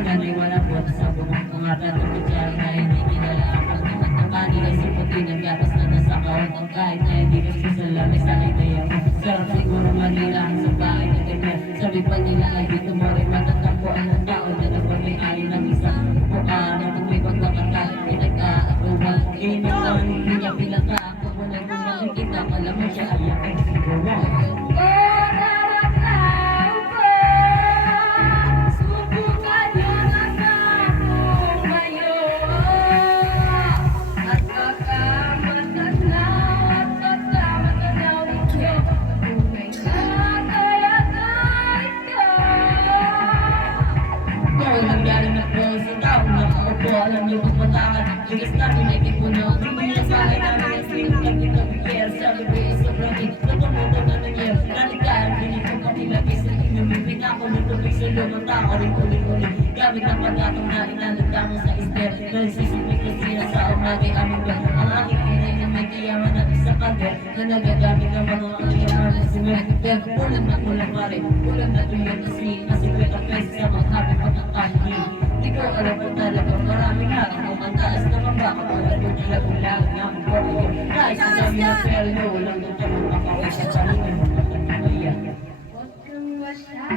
naniwala po sa bukong pangalan ng kutsara na hindi kilala ako. Ang kanila siputin ang gatas na nasa kahon. Ang kahit na hindi ko sisalamay sa ideya mo. Sarap siguro Manila ang sa bahay na ganyan. Sabi pa nila ay dito mo rin matatagpuan ng tao na nagpamay-ari ng isang mukha na kung may pagkakataon pinag-aakuha. Inuman, hindi niya pinaka ako muna kung makikita pala mo siya ay ako siguro. Alam niyo kung matakan, ligas namin ay kipuno. Hindi na sa akin namin ang sling kami-kami-kier. Sabi ko yung sobrang hit, natumuto na nangyay. Nalikaan, hindi ko kami lagi sa inumipin ako. Nagtubig sa lumang tao rin ulit-ulit. Gamit ang pagkatong na inanagda mo sa ister. Nagsisipit na sila sa umagay aming ba. Ang aking inay na may kayaman at isa kader. Na nagagamit ang mga kayaman na simer. Kaya kulang na kulang pa rin. Kulang na tuloy na sikweta pesos sa mga happy pagkakandi. Di ko alam kung talaga maraming harap kung ang taas na mabaka wala doon nila ulang ng boryo. Kahit sa dami ng peryo, walang doon ka magpapawis sa sarili mo. Huwag kang masyadong